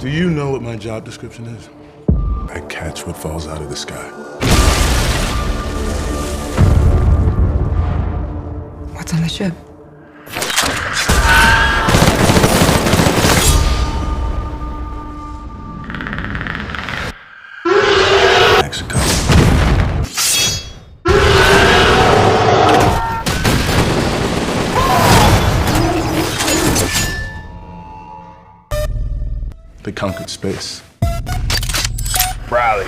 Do you know what my job description is? I catch what falls out of the sky. What's on the ship? Mexico. They conquered space. Riley.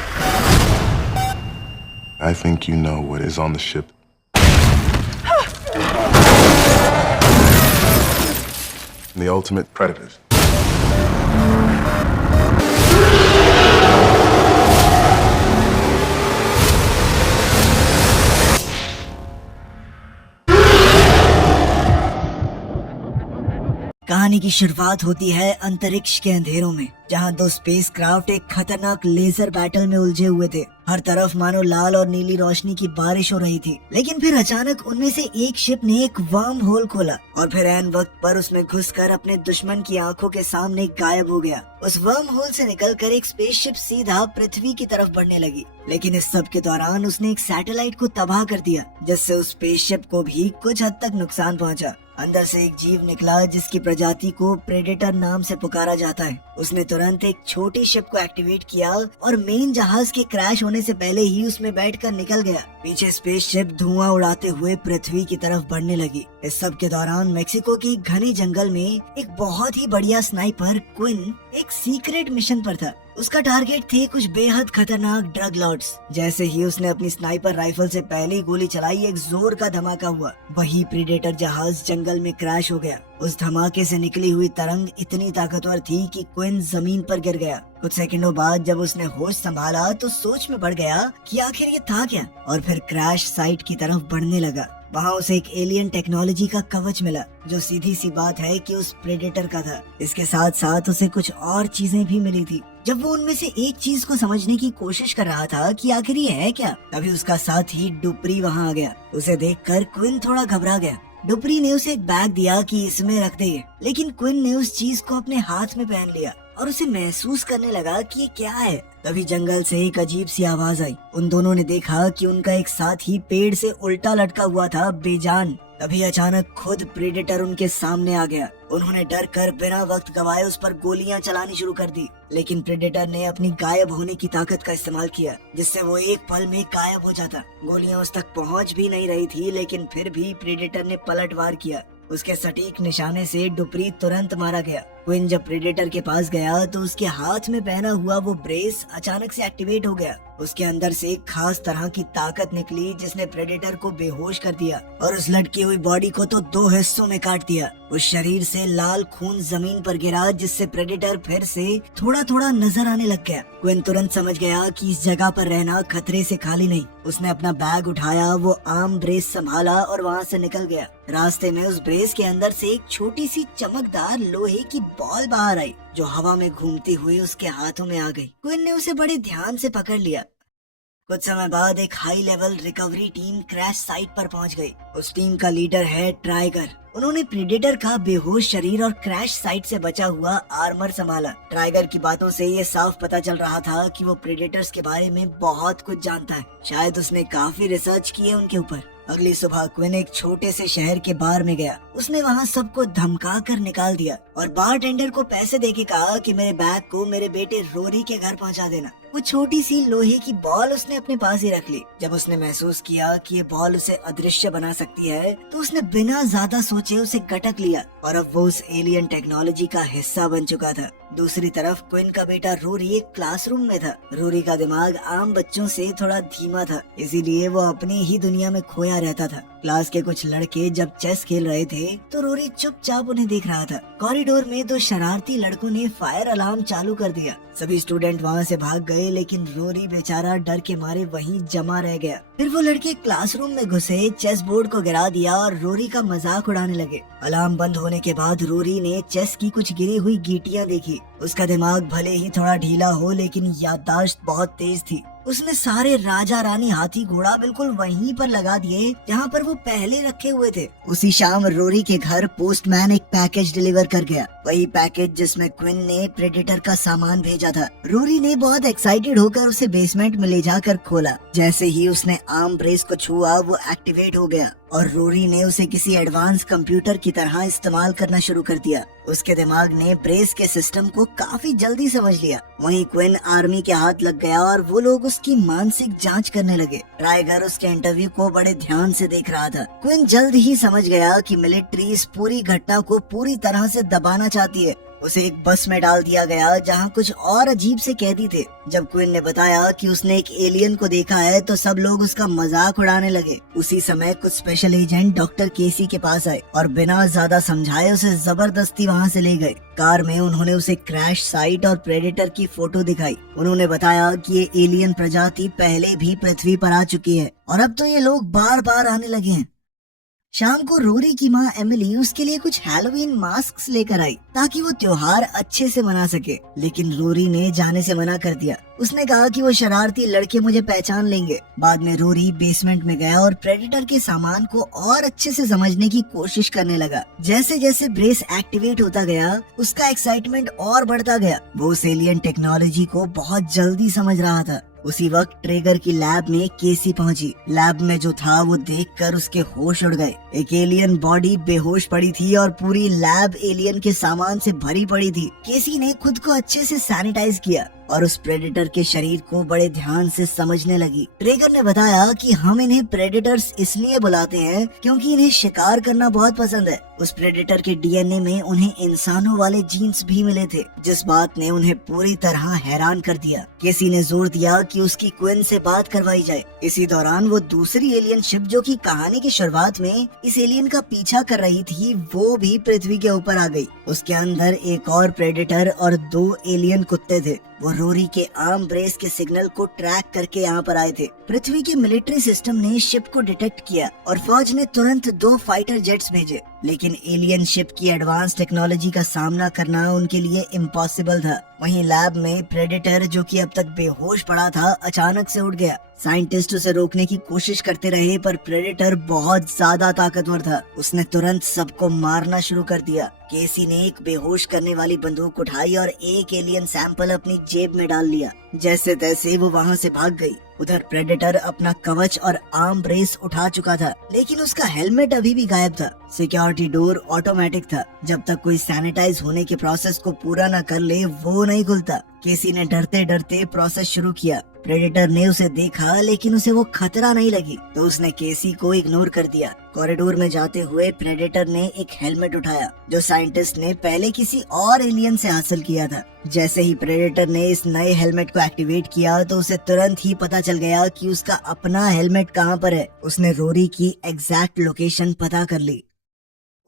I think you know what is on the ship. The ultimate predators. कहानी की शुरुआत होती है अंतरिक्ष के अंधेरों में, जहां दो स्पेसक्राफ्ट एक खतरनाक लेजर बैटल में उलझे हुए थे। हर तरफ मानो लाल और नीली रोशनी की बारिश हो रही थी। लेकिन फिर अचानक उनमें से एक शिप ने एक वर्म होल खोला और फिर ऐन वक्त पर उसमें घुसकर अपने दुश्मन की आंखों के सामने गायब हो गया। उस वर्म होल से निकलकर एक स्पेसशिप सीधा पृथ्वी की तरफ बढ़ने लगी, लेकिन इस सब के दौरान उसने एक सैटेलाइट को तबाह कर दिया, जिससे उस स्पेसशिप को भी कुछ हद तक नुकसान पहुंचा। अंदर से एक जीव निकला जिसकी प्रजाति को प्रेडेटर नाम से पुकारा जाता है। उसने तुरंत एक छोटी शिप को एक्टिवेट किया और मेन जहाज के क्रैश होने से पहले ही उसमें बैठकर निकल गया। पीछे स्पेसशिप धुआं उड़ाते हुए पृथ्वी की तरफ बढ़ने लगी। इस सब के दौरान मेक्सिको की घने जंगल में एक बहुत ही बढ़िया स्नाइपर क्विन एक सीक्रेट मिशन पर था। उसका टारगेट थे कुछ बेहद खतरनाक ड्रग लॉर्ड्स। जैसे ही उसने अपनी स्नाइपर राइफल से पहली गोली चलाई, एक जोर का धमाका हुआ। वही प्रीडेटर जहाज जंगल में क्रैश हो गया। उस धमाके से निकली हुई तरंग इतनी ताकतवर थी कि क्विन जमीन पर गिर गया। कुछ सेकंडों बाद जब उसने होश संभाला तो सोच में पड़ गया कि आखिर ये था क्या, और फिर क्रैश साइट की तरफ बढ़ने लगा। वहाँ उसे एक एलियन टेक्नोलॉजी का कवच मिला, जो सीधी सी बात है कि उस प्रेडेटर का था। इसके साथ साथ उसे कुछ और चीजें भी मिली थी। जब वो उनमें से एक चीज को समझने की कोशिश कर रहा था कि आखिर ये है क्या, तभी उसका साथी डुपरी वहाँ आ गया। उसे देखकर क्विन थोड़ा घबरा गया। डुपरी ने उसे एक बैग दिया कि इसमें रख दे, लेकिन क्विन ने उस चीज को अपने हाथ में पहन लिया और उसे महसूस करने लगा कि ये क्या है। तभी जंगल से एक अजीब सी आवाज आई। उन दोनों ने देखा कि उनका एक साथी पेड़ से उल्टा लटका हुआ था, बेजान। तभी अचानक खुद प्रेडेटर उनके सामने आ गया। उन्होंने डर कर बिना वक्त गवाए उस पर गोलियां चलानी शुरू कर दी, लेकिन प्रेडेटर ने अपनी गायब होने की ताकत का इस्तेमाल किया, जिससे वो एक पल में गायब हो जाता। गोलियां उस तक पहुंच भी नहीं रही थी, लेकिन फिर भी प्रेडेटर ने पलटवार किया। उसके सटीक निशाने से डुपरी तुरंत मारा गया। क्विन जब प्रेडेटर के पास गया तो उसके हाथ में पहना हुआ वो ब्रेस अचानक से एक्टिवेट हो गया। उसके अंदर से एक खास तरह की ताकत निकली जिसने प्रेडेटर को बेहोश कर दिया और उस लटकी हुई बॉडी को तो दो हिस्सों में काट दिया। उस शरीर से लाल खून जमीन पर गिरा, जिससे प्रेडेटर फिर से थोड़ा थोड़ा नजर आने लग गया। क्विन तुरंत समझ गया कि इस जगह पर रहना खतरे से खाली नहीं। उसने अपना बैग उठाया, वो आर्म ब्रेस संभाला और वहाँ से निकल गया। रास्ते में उस ब्रेस के अंदर से एक छोटी सी चमकदार लोहे की बॉल बाहर आई, जो हवा में घूमती हुई उसके हाथों में आ गई। क्विन ने उसे बड़े ध्यान से पकड़ लिया। कुछ समय बाद एक high level recovery team crash site पर पहुंच गई। उस टीम का लीडर है ट्राइगर। उन्होंने प्रेडेटर का बेहोश शरीर और क्रैश साइट से बचा हुआ आर्मर संभाला। ट्राइगर की बातों से ये साफ पता चल रहा था कि वो प्रेडेटर्स के बारे में बहुत कुछ जानता है। शायद उसने काफी रिसर्च की है उनके ऊपर। अगली सुबह क्विन एक छोटे से शहर के बार में गया। उसने वहाँ सबको धमका कर निकाल दिया और बारटेंडर को पैसे देके कहा कि मेरे बैग को मेरे बेटे रोरी के घर पहुँचा देना। वो छोटी सी लोहे की बॉल उसने अपने पास ही रख ली। जब उसने महसूस किया कि ये बॉल उसे अदृश्य बना सकती है, तो उसने बिना ज्यादा सोचे उसे गटक लिया और अब वो उस एलियन टेक्नोलॉजी का हिस्सा बन चुका था। दूसरी तरफ क्विन का बेटा रोरी एक क्लासरूम में था। रोरी का दिमाग आम बच्चों से थोड़ा धीमा था, इसीलिए वो अपनी ही दुनिया में खोया रहता था। क्लास के कुछ लड़के जब चेस खेल रहे थे तो रोरी चुपचाप उन्हें देख रहा था। कॉरिडोर में दो शरारती लड़कों ने फायर अलार्म चालू कर दिया। सभी स्टूडेंट वहाँ से भाग गए, लेकिन रोरी बेचारा डर के मारे वहीं जमा रह गया। फिर वो लड़के क्लासरूम में घुसे, चेस बोर्ड को गिरा दिया और रोरी का मजाक उड़ाने लगे। अलार्म बंद होने के बाद रोरी ने चेस की कुछ गिरी हुई गीटियाँ देखी। उसका दिमाग भले ही थोड़ा ढीला हो, लेकिन याददाश्त बहुत तेज थी। उसने सारे राजा रानी हाथी घोड़ा बिल्कुल वहीं पर लगा दिए जहाँ पर वो पहले रखे हुए थे। उसी शाम रोरी के घर पोस्टमैन एक पैकेज डिलीवर कर गया, वही पैकेज जिसमें क्विन ने प्रेडेटर का सामान भेजा था। रोरी ने बहुत एक्साइटेड होकर उसे बेसमेंट में ले जाकर खोला। जैसे ही उसने आर्म ब्रेस को छुआ वो एक्टिवेट हो गया और रोरी ने उसे किसी एडवांस कंप्यूटर की तरह इस्तेमाल करना शुरू कर दिया। उसके दिमाग ने ब्रेस के सिस्टम को काफी जल्दी समझ लिया। वहीं क्विन आर्मी के हाथ लग गया और वो लोग उसकी मानसिक जांच करने लगे। टाइगर उसके इंटरव्यू को बड़े ध्यान से देख रहा था। क्विन जल्द ही समझ गया कि मिलिट्री इस पूरी घटना को पूरी तरह से दबाना चाहती है। उसे एक बस में डाल दिया गया जहां कुछ और अजीब से कैदी थे। जब क्विन ने बताया कि उसने एक एलियन को देखा है तो सब लोग उसका मजाक उड़ाने लगे। उसी समय कुछ स्पेशल एजेंट डॉक्टर केसी के पास आए और बिना ज्यादा समझाए उसे जबरदस्ती वहां से ले गए। कार में उन्होंने उसे क्रैश साइट और प्रेडेटर की फोटो दिखाई। उन्होंने बताया कि ये एलियन प्रजाति पहले भी पृथ्वी पर आ चुकी है और अब तो ये लोग बार बार आने लगे हैं। शाम को रोरी की माँ एमिली उसके लिए कुछ हैलोवीन मास्क लेकर आई ताकि वो त्योहार अच्छे से मना सके, लेकिन रोरी ने जाने से मना कर दिया। उसने कहा कि वो शरारती लड़के मुझे पहचान लेंगे। बाद में रोरी बेसमेंट में गया और प्रेडेटर के सामान को और अच्छे से समझने की कोशिश करने लगा। जैसे जैसे ब्रेस एक्टिवेट होता गया उसका एक्साइटमेंट और बढ़ता गया। वो उस एलियन टेक्नोलॉजी को बहुत जल्दी समझ रहा था। उसी वक्त ट्रेगर की लैब में केसी पहुंची। लैब में जो था वो देखकर उसके होश उड़ गए। एक एलियन बॉडी बेहोश पड़ी थी और पूरी लैब एलियन के सामान से भरी पड़ी थी। केसी ने खुद को अच्छे से सैनिटाइज किया और उस प्रेडेटर के शरीर को बड़े ध्यान से समझने लगी। ट्रेगर ने बताया कि हम इन्हें प्रेडेटर्स इसलिए बुलाते हैं क्योंकि इन्हें शिकार करना बहुत पसंद है। उस प्रेडेटर के डीएनए में उन्हें इंसानों वाले जीन्स भी मिले थे, जिस बात ने उन्हें पूरी तरह हैरान कर दिया। केसी ने जोर दिया कि उसकी क्विन से बात करवाई जाए। इसी दौरान वो दूसरी एलियन शिप जो कि कहानी की शुरुआत में इस एलियन का पीछा कर रही थी वो भी पृथ्वी के ऊपर आ गई। उसके अंदर एक और प्रेडेटर और 2 एलियन कुत्ते थे। वो रोरी के आर्म ब्रेस के सिग्नल को ट्रैक करके यहाँ पर आए थे। पृथ्वी के मिलिट्री सिस्टम ने शिप को डिटेक्ट किया और फौज ने तुरंत 2 फाइटर जेट्स भेजे, लेकिन एलियन शिप की एडवांस टेक्नोलॉजी का सामना करना उनके लिए इम्पॉसिबल था। वहीं लैब में प्रेडेटर जो कि अब तक बेहोश पड़ा था अचानक से उठ गया। साइंटिस्ट उसे रोकने की कोशिश करते रहे पर प्रेडेटर बहुत ज्यादा ताकतवर था। उसने तुरंत सबको मारना शुरू कर दिया। केसी ने एक बेहोश करने वाली बंदूक उठाई और एक एलियन सैंपल अपनी जेब में डाल लिया। जैसे तैसे वो वहाँ से भाग गई। उधर प्रेडेटर अपना कवच और आर्म ब्रेस उठा चुका था, लेकिन उसका हेलमेट अभी भी गायब था। सिक्योरिटी डोर ऑटोमेटिक था। जब तक कोई सैनिटाइज होने के प्रोसेस को पूरा न कर ले वो नहीं खुलता। केसी ने डरते डरते प्रोसेस शुरू किया। प्रेडेटर ने उसे देखा लेकिन उसे वो खतरा नहीं लगी तो उसने केसी को इग्नोर कर दिया। कॉरिडोर में जाते हुए प्रेडेटर ने एक हेलमेट उठाया जो साइंटिस्ट ने पहले किसी और एलियन से हासिल किया था। जैसे ही प्रेडेटर ने इस नए हेलमेट को एक्टिवेट किया तो उसे तुरंत ही पता चल गया कि उसका अपना हेलमेट कहाँ पर है। उसने रोरी की एग्जैक्ट लोकेशन पता कर ली।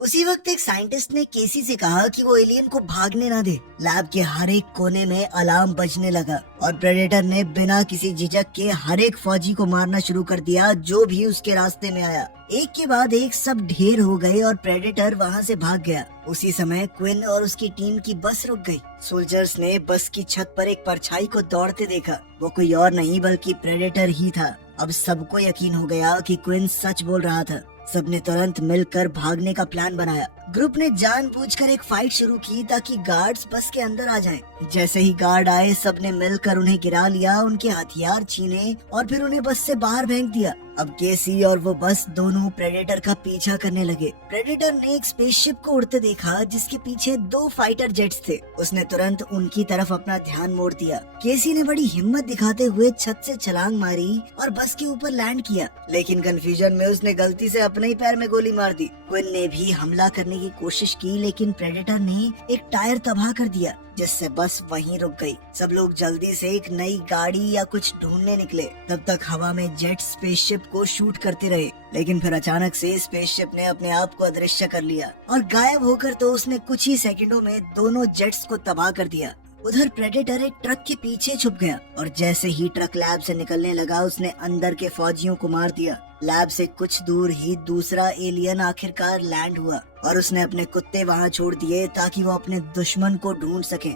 उसी वक्त एक साइंटिस्ट ने केसी से कहा कि वो एलियन को भागने ना दे। लैब के हर एक कोने में अलार्म बजने लगा और प्रेडेटर ने बिना किसी झिझक के हर एक फौजी को मारना शुरू कर दिया जो भी उसके रास्ते में आया। एक के बाद एक सब ढेर हो गए और प्रेडेटर वहाँ से भाग गया। उसी समय क्विन और उसकी टीम की बस रुक गई। सोल्जर्स ने बस की छत पर एक परछाई को दौड़ते देखा। वो कोई और नहीं बल्कि प्रेडेटर ही था। अब सबको यकीन हो गया कि क्विन सच बोल रहा था। सबने तुरंत मिलकर भागने का प्लान बनाया। ग्रुप ने जानबूझकर एक फाइट शुरू की ताकि गार्ड्स बस के अंदर आ जाएं। जैसे ही गार्ड आए सबने मिलकर उन्हें गिरा लिया, उनके हथियार छीने और फिर उन्हें बस से बाहर फेंक दिया। अब केसी और वो बस दोनों प्रेडेटर का पीछा करने लगे। प्रेडेटर ने एक स्पेसशिप को उड़ते देखा जिसके पीछे 2 फाइटर जेट्स थे। उसने तुरंत उनकी तरफ अपना ध्यान मोड़ दिया। केसी ने बड़ी हिम्मत दिखाते हुए छत से छलांग मारी और बस के ऊपर लैंड किया, लेकिन कंफ्यूजन में उसने गलती से अपने ही पैर में गोली मार दी। क्विन ने भी हमला करने की कोशिश की लेकिन प्रेडेटर ने एक टायर तबाह कर दिया जिससे बस वहीं रुक गई। सब लोग जल्दी से एक नई गाड़ी या कुछ ढूंढने निकले। तब तक हवा में जेट स्पेसशिप को शूट करते रहे, लेकिन फिर अचानक से स्पेसशिप ने अपने आप को अदृश्य कर लिया और गायब होकर तो उसने कुछ ही सेकंडों में दोनों जेट्स को तबाह कर दिया। उधर प्रेडेटर एक ट्रक के पीछे छुप गया और जैसे ही ट्रक लैब से निकलने लगा उसने अंदर के फौजियों को मार दिया। लैब से कुछ दूर ही दूसरा एलियन आखिरकार लैंड हुआ और उसने अपने कुत्ते वहां छोड़ दिए ताकि वो अपने दुश्मन को ढूंढ सके।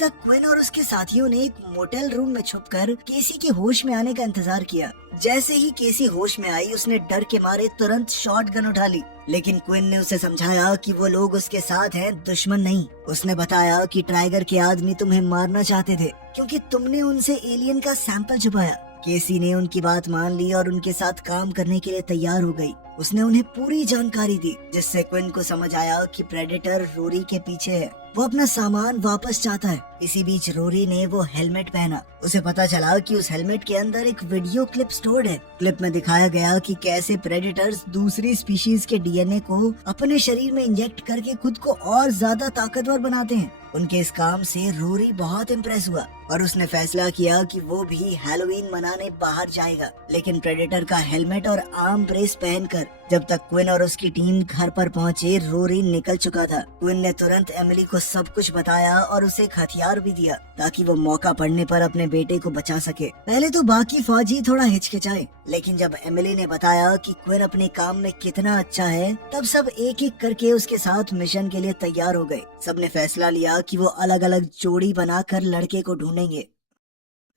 तक क्विन और उसके साथियों ने एक मोटेल रूम में छुपकर केसी के होश में आने का इंतजार किया। जैसे ही केसी होश में आई, उसने डर के मारे तुरंत शॉटगन उठा ली, लेकिन क्विन ने उसे समझाया कि वो लोग उसके साथ हैं, दुश्मन नहीं। उसने बताया कि टाइगर के आदमी तुम्हें मारना चाहते थे क्योंकि तुमने उनसे एलियन का सैंपल छुपाया। केसी ने उनकी बात मान ली और उनके साथ काम करने के लिए तैयार हो गई। उसने उन्हें पूरी जानकारी दी, जिससे क्विन को समझ आया कि प्रेडेटर रोरी के पीछे है। वो अपना सामान वापस चाहता है। इसी बीच रोरी ने वो हेलमेट पहना। उसे पता चला कि उस हेलमेट के अंदर एक वीडियो क्लिप स्टोर्ड है। क्लिप में दिखाया गया कि कैसे प्रेडेटर्स दूसरी स्पीशीज के डीएनए को अपने शरीर में इंजेक्ट करके खुद को और ज्यादा ताकतवर बनाते हैं। उनके इस काम से रोरी बहुत इम्प्रेस हुआ और उसने फैसला किया कि वो भी हैलोवीन मनाने बाहर जाएगा, लेकिन प्रेडेटर का हेलमेट और आर्म ब्रेस पहनकर। जब तक क्विन और उसकी टीम घर पर पहुंचे, रोरी निकल चुका था। क्विन ने तुरंत एमिली को सब कुछ बताया और उसे एक हथियार भी दिया ताकि वो मौका पड़ने पर अपने बेटे को बचा सके। पहले तो बाकी फौजी थोड़ा हिचकिचाए, लेकिन जब एमिली ने बताया कि क्विन अपने काम में कितना अच्छा है, तब सब एक एक करके उसके साथ मिशन के लिए तैयार हो गए। सबने फैसला लिया कि वो अलग अलग जोड़ी बनाकर लड़के को ढूंढेंगे।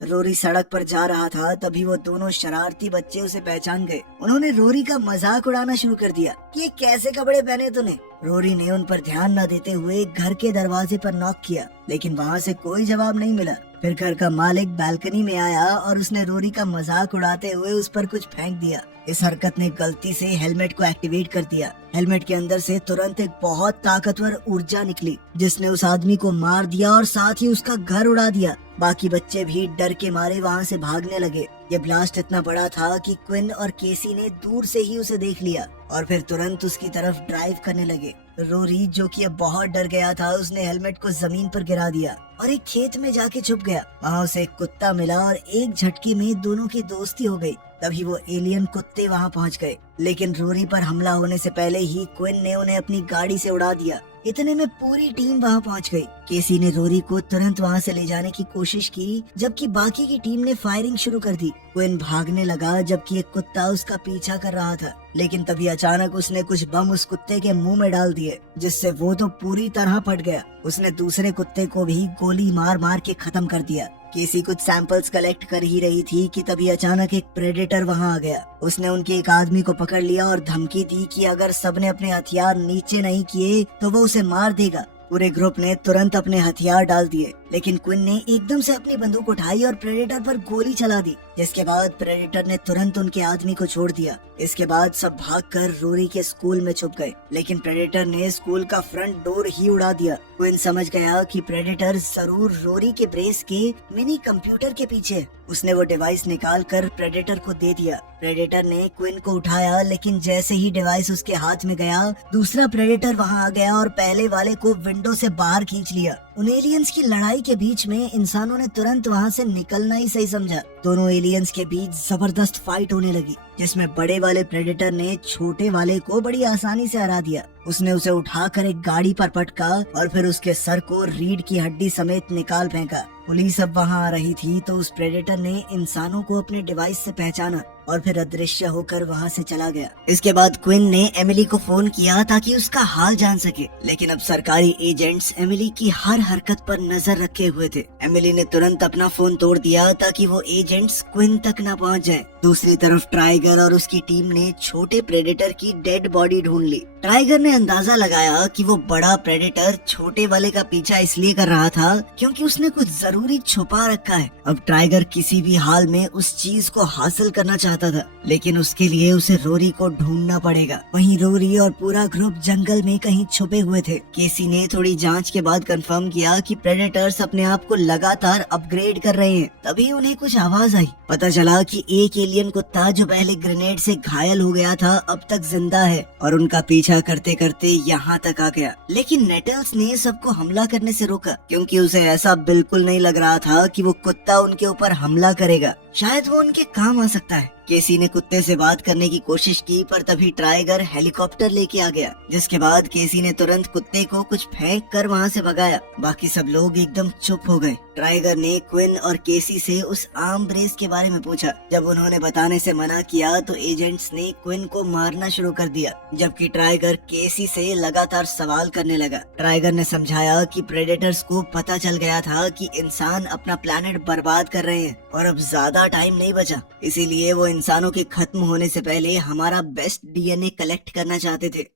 रोरी सड़क पर जा रहा था, तभी वो दोनों शरारती बच्चे उसे पहचान गए। उन्होंने रोरी का मजाक उड़ाना शुरू कर दिया कि ये कैसे कपड़े पहने तूने। रोरी ने उन पर ध्यान न देते हुए घर के दरवाजे पर नॉक किया, लेकिन वहाँ से कोई जवाब नहीं मिला। फिर घर का मालिक बालकनी में आया और उसने रोरी का मजाक उड़ाते हुए उस पर कुछ फेंक दिया। इस हरकत ने गलती से हेलमेट को एक्टिवेट कर दिया। हेलमेट के अंदर से तुरंत एक बहुत ताकतवर ऊर्जा निकली, जिसने उस आदमी को मार दिया और साथ ही उसका घर उड़ा दिया। बाकी बच्चे भी डर के मारे वहाँ से भागने लगे। ये ब्लास्ट इतना बड़ा था कि क्विन और केसी ने दूर से ही उसे देख लिया और फिर तुरंत उसकी तरफ ड्राइव करने लगे। रोरी, जो कि अब बहुत डर गया था, उसने हेलमेट को जमीन पर गिरा दिया और एक खेत में जाके छुप गया। वहाँ उसे एक कुत्ता मिला और एक झटके में दोनों की दोस्ती हो गई। तभी वो एलियन कुत्ते वहाँ पहुँच गए, लेकिन रोरी पर हमला होने से पहले ही क्विन ने उन्हें अपनी गाड़ी से उड़ा दिया। इतने में पूरी टीम वहाँ पहुँच गई। केसी ने रोरी को तुरंत वहाँ से ले जाने की कोशिश की, जबकि बाकी की टीम ने फायरिंग शुरू कर दी। क्विन भागने लगा जबकि एक कुत्ता उसका पीछा कर रहा था, लेकिन तभी अचानक उसने कुछ बम उस कुत्ते के मुंह में डाल दिए, जिससे वो तो पूरी तरह फट गया। उसने दूसरे कुत्ते को भी गोली मार मार के खत्म कर दिया। केसी कुछ सैंपल्स कलेक्ट कर ही रही थी कि तभी अचानक एक प्रेडेटर वहां आ गया। उसने उनके एक आदमी को पकड़ लिया और धमकी दी कि अगर सबने अपने हथियार नीचे नहीं किए तो वो उसे मार देगा। पूरे ग्रुप ने तुरंत अपने हथियार डाल दिए, लेकिन क्विन ने एकदम से अपनी बंदूक उठाई और प्रेडेटर पर गोली चला दी, जिसके बाद प्रेडेटर ने तुरंत उनके आदमी को छोड़ दिया। इसके बाद सब भागकर रोरी के स्कूल में छुप गए, लेकिन प्रेडेटर ने स्कूल का फ्रंट डोर ही उड़ा दिया। क्विन समझ गया कि प्रेडेटर जरूर रोरी के ब्रेस के मिनी कंप्यूटर के पीछे है। उसने वो डिवाइस निकाल कर प्रेडेटर को दे दिया। प्रेडेटर ने क्विन को उठाया, लेकिन जैसे ही डिवाइस उसके हाथ में गया, दूसरा प्रेडेटर वहां आ गया और पहले वाले को विंडो से बाहर खींच लिया। उन एलियंस की लड़ाई के बीच में इंसानों ने तुरंत वहां से निकलना ही सही समझा। दोनों एलियंस के बीच जबरदस्त फाइट होने लगी, जिसमें बड़े वाले प्रेडेटर ने छोटे वाले को बड़ी आसानी से हरा दिया। उसने उसे उठाकर एक गाड़ी पर पटका और फिर उसके सर को रीढ़ की हड्डी समेत निकाल फेंका। पुलिस अब वहां आ रही थी तो उस प्रेडेटर ने इंसानों को अपने डिवाइस से पहचाना और फिर अदृश्य होकर वहां से चला गया। इसके बाद क्विन ने एमिली को फोन किया ताकि उसका हाल जान सके, लेकिन अब सरकारी एजेंट्स एमिली की हर हरकत पर नजर रखे हुए थे। एमिली ने तुरंत अपना फोन तोड़ दिया ताकि वो एजेंट्स क्विन तक न पहुंच जाए। दूसरी तरफ टाइगर और उसकी टीम ने छोटे प्रेडेटर की डेड बॉडी ढूंढ ली। टाइगर ने अंदाजा लगाया कि वो बड़ा प्रेडेटर छोटे वाले का पीछा इसलिए कर रहा था क्योंकि उसने कुछ जरूरी छुपा रखा है। अब टाइगर किसी भी हाल में उस चीज को हासिल करना चाहता था, लेकिन उसके लिए उसे रोरी को ढूंढना पड़ेगा। वहीं रोरी और पूरा ग्रुप जंगल में कहीं छुपे हुए थे। केसी ने थोड़ी जांच के बाद कंफर्म किया कि प्रेडेटर्स अपने आप को लगातार अपग्रेड कर रहे हैं। तभी उन्हें कुछ आवाज आई। पता चला कि एक एलियन कुत्ता जो पहले ग्रेनेड से घायल हो गया था अब तक जिंदा है और उनका पीछा करते करते यहाँ तक आ गया। लेकिन नेटल्स ने सबको हमला करने से रोका क्योंकि उसे ऐसा बिल्कुल नहीं लग रहा था कि वो कुत्ता उनके ऊपर हमला करेगा। शायद वो उनके काम आ सकता है। केसी ने कुत्ते से बात करने की कोशिश की पर तभी टाइगर हेलीकॉप्टर लेके आ गया, जिसके बाद केसी ने तुरंत कुत्ते को कुछ फेंक कर वहाँ से भगाया। बाकी सब लोग एकदम चुप हो गए। टाइगर ने क्विन और केसी से उस आर्म ब्रेस के बारे में पूछा। जब उन्होंने बताने से मना किया तो एजेंट्स ने क्विन को मारना शुरू कर दिया, जबकि टाइगर केसी से लगातार सवाल करने लगा। टाइगर ने समझाया कि प्रेडेटर्स को पता चल गया था कि इंसान अपना प्लेनेट बर्बाद कर रहे हैं और अब ज्यादा टाइम नहीं बचा, इसीलिए वो इंसानों के खत्म होने से पहले हमारा बेस्ट डीएनए कलेक्ट करना चाहते थे।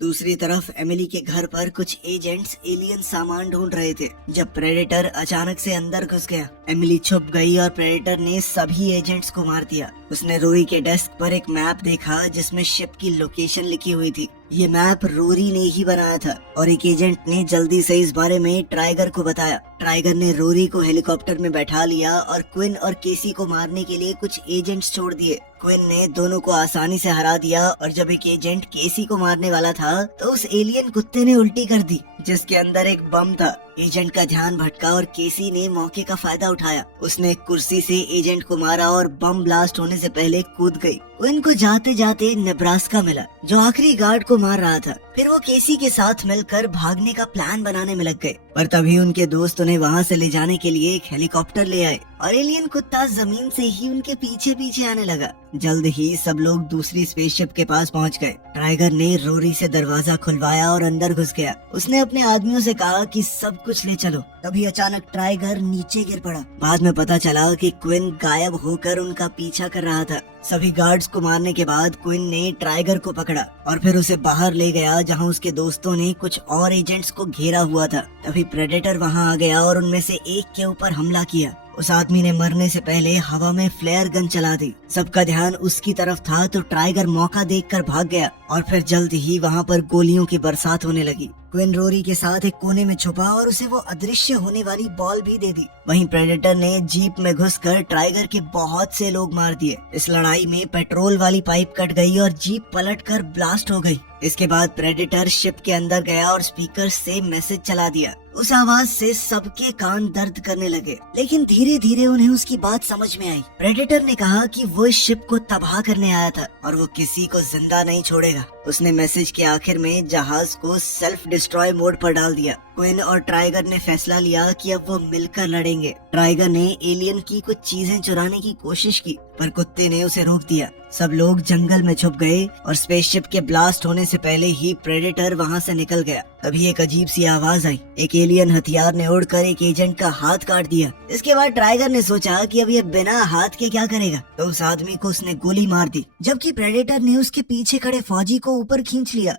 दूसरी तरफ एमिली के घर पर कुछ एजेंट्स एलियन सामान ढूंढ रहे थे जब प्रेडेटर अचानक से अंदर घुस गया। एमिली छुप गई और प्रेडेटर ने सभी एजेंट्स को मार दिया। उसने रोरी के डेस्क पर एक मैप देखा जिसमें शिप की लोकेशन लिखी हुई थी। ये मैप रोरी ने ही बनाया था और एक एजेंट ने जल्दी से इस बारे में टाइगर को बताया। टाइगर ने रोरी को हेलीकॉप्टर में बैठा लिया और क्विन और केसी को मारने के लिए कुछ एजेंट्स छोड़ दिए। क्विन ने दोनों को आसानी से हरा दिया और जब एक एजेंट केसी को मारने वाला था तो उस एलियन कुत्ते ने उल्टी कर दी जिसके अंदर एक बम था। एजेंट का ध्यान भटका और केसी ने मौके का फायदा उठाया। उसने एक कुर्सी से एजेंट को मारा और बम ब्लास्ट होने से पहले कूद गई। क्विन को जाते जाते नेब्रास्का मिला जो आखिरी गार्ड को मार रहा था। फिर वो केसी के साथ मिलकर भागने का प्लान बनाने में लग गए, पर तभी उनके दोस्त उन्हें वहाँ से ले जाने के लिए एक हेलीकॉप्टर ले आए और एलियन कुत्ता जमीन से ही उनके पीछे पीछे आने लगा। जल्द ही सब लोग दूसरी स्पेसशिप के पास पहुँच गए। टाइगर ने रोरी से दरवाजा खुलवाया और अंदर घुस गया। उसने अपने आदमियों से कहा कि सब कुछ ले चलो। तभी अचानक टाइगर नीचे गिर पड़ा। बाद में पता चला कि क्विन गायब होकर उनका पीछा कर रहा था। सभी गार्ड्स को मारने के बाद क्विन ने टाइगर को पकड़ा और फिर उसे बाहर ले गया जहां उसके दोस्तों ने कुछ और एजेंट्स को घेरा हुआ था। तभी प्रेडेटर वहां आ गया और उनमें से एक के ऊपर हमला किया। उस आदमी ने मरने से पहले हवा में फ्लेयर गन चला दी। सबका ध्यान उसकी तरफ था तो टाइगर मौका देखकर भाग गया और फिर जल्द ही वहां पर गोलियों की बरसात होने लगी। क्विन रोरी के साथ एक कोने में छुपा और उसे वो अदृश्य होने वाली बॉल भी दे दी। वहीं प्रेडेटर ने जीप में घुसकर टाइगर के बहुत से लोग मार दिए। इस लड़ाई में पेट्रोल वाली पाइप कट गई और जीप पलटकर ब्लास्ट हो गई। इसके बाद प्रेडेटर शिप के अंदर गया और स्पीकर से मैसेज चला दिया। उस आवाज से सबके कान दर्द करने लगे, लेकिन धीरे धीरे उन्हें उसकी बात समझ में आई। प्रेडेटर ने कहा कि वो इस शिप को तबाह करने आया था और वो किसी को जिंदा नहीं छोड़ेगा। उसने मैसेज के आखिर में जहाज को सेल्फ डिस्ट्रॉय मोड पर डाल दिया। क्विन और टाइगर ने फैसला लिया कि अब वो मिलकर लड़ेंगे। टाइगर ने एलियन की कुछ चीजें चुराने की कोशिश की पर कुत्ते ने उसे रोक दिया। सब लोग जंगल में छुप गए और स्पेसशिप के ब्लास्ट होने से पहले ही प्रेडेटर वहां से निकल गया। तभी एक अजीब सी आवाज आई। एक एलियन हथियार ने उड़कर एक एजेंट का हाथ काट दिया। इसके बाद टाइगर ने सोचा कि अब ये बिना हाथ के क्या करेगा, तो उस आदमी को उसने गोली मार दी, जबकि प्रेडेटर ने उसके पीछे खड़े फौजी को ऊपर खींच लिया।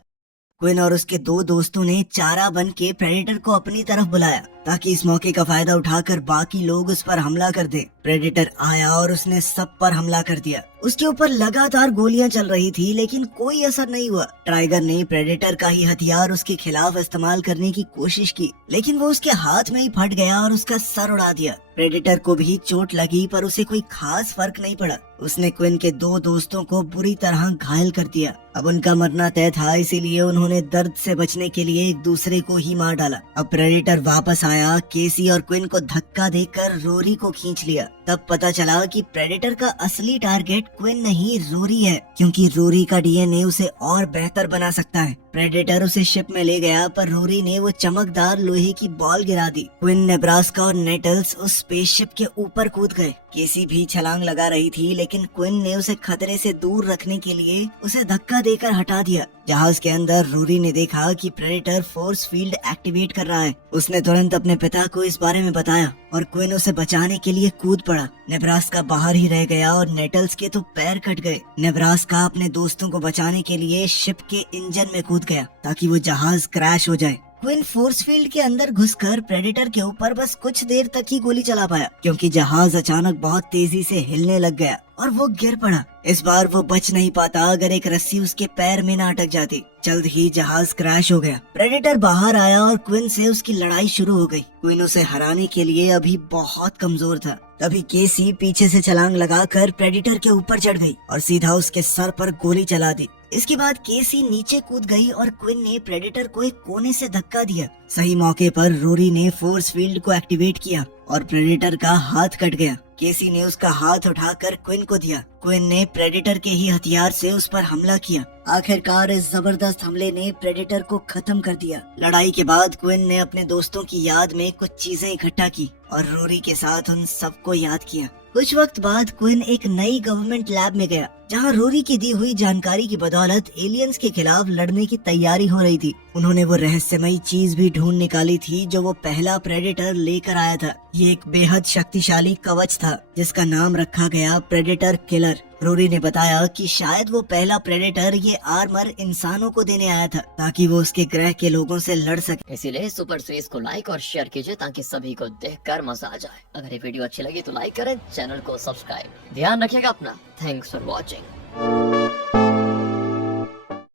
क्विन और उसके दो दोस्तों ने चारा बन के प्रेडेटर को अपनी तरफ बुलाया ताकि इस मौके का फायदा उठाकर बाकी लोग उस पर हमला कर दें। प्रेडेटर आया और उसने सब पर हमला कर दिया। उसके ऊपर लगातार गोलियां चल रही थी लेकिन कोई असर नहीं हुआ। टाइगर ने प्रेडेटर का ही हथियार उसके खिलाफ इस्तेमाल करने की कोशिश की, लेकिन वो उसके हाथ में ही फट गया और उसका सर उड़ा दिया। प्रेडेटर को भी चोट लगी पर उसे कोई खास फर्क नहीं पड़ा। उसने क्विन के दो दोस्तों को बुरी तरह घायल कर दिया। अब उनका मरना तय था, इसीलिए उन्होंने दर्द से बचने के लिए एक दूसरे को ही मार डाला। अब प्रेडेटर वापस आया। केसी और क्विन को धक्का देकर रोरी को खींच लिया। तब पता चला कि प्रेडेटर का असली टारगेट क्विन नहीं रोरी है, क्योंकि रोरी का डीएनए उसे और बेहतर बना सकता है। प्रेडेटर उसे शिप में ले गया पर रोरी ने वो चमकदार लोहे की बॉल गिरा दी। क्विन, नेब्रास्का और नेटल्स उस स्पेसशिप के ऊपर कूद गए। केसी भी छलांग लगा रही थी लेकिन क्विन ने उसे खतरे से दूर रखने के लिए उसे धक्का देकर हटा दिया। जहाज के अंदर रोरी ने देखा कि प्रेडेटर फोर्स फील्ड एक्टिवेट कर रहा है। उसने तुरंत अपने पिता को इस बारे में बताया और क्विन उसे बचाने के लिए कूद पड़ा। नेब्रास्का बाहर ही रह गया और नेटल्स के तो पैर कट गए। नेब्रास्का अपने दोस्तों को बचाने के लिए शिप के इंजन में कूद गया ताकि वो जहाज क्रैश हो जाए। क्विन फोर्स फील्ड के अंदर घुसकर प्रेडेटर के ऊपर बस कुछ देर तक ही गोली चला पाया, क्योंकि जहाज अचानक बहुत तेजी से हिलने लग गया और वो गिर पड़ा। इस बार वो बच नहीं पाता अगर एक रस्सी उसके पैर में न अटक जाती। जल्द ही जहाज क्रैश हो गया। प्रेडेटर बाहर आया और क्विन से उसकी लड़ाई शुरू हो गई। क्विन उसे हराने के लिए अभी बहुत कमजोर था। तभी केसी पीछे से छलांग लगाकर प्रेडेटर के ऊपर चढ़ गई और सीधा उसके सर पर गोली चला दी। इसके बाद केसी नीचे कूद गई और क्विन ने प्रेडेटर को एक कोने से धक्का दिया। सही मौके पर रोरी ने फोर्स फील्ड को एक्टिवेट किया और प्रेडेटर का हाथ कट गया। केसी ने उसका हाथ उठाकर क्विन को दिया। क्विन ने प्रेडेटर के ही हथियार से उस पर हमला किया। आखिरकार इस जबरदस्त हमले ने प्रेडेटर को खत्म कर दिया। लड़ाई के बाद क्विन ने अपने दोस्तों की याद में कुछ चीजें इकट्ठा की और रोरी के साथ उन सबको याद किया। कुछ वक्त बाद क्विन एक नई गवर्नमेंट लैब में गया, जहां रोरी की दी हुई जानकारी की बदौलत एलियंस के खिलाफ लड़ने की तैयारी हो रही थी। उन्होंने वो रहस्यमयी चीज भी ढूंढ निकाली थी जो वो पहला प्रेडेटर लेकर आया था। ये एक बेहद शक्तिशाली कवच था जिसका नाम रखा गया प्रेडेटर किलर। रोरी ने बताया कि शायद वो पहला प्रेडेटर ये आर्मर इंसानों को देने आया था ताकि वो उसके ग्रह के लोगों से लड़ सके। इसीलिए सुपर सीरीज को लाइक और शेयर कीजिए ताकि सभी को देखकर मजा आ जाए। अगर ये वीडियो अच्छी लगी तो लाइक करें, चैनल को सब्सक्राइब। ध्यान रखिएगा अपना। Thanks for watching.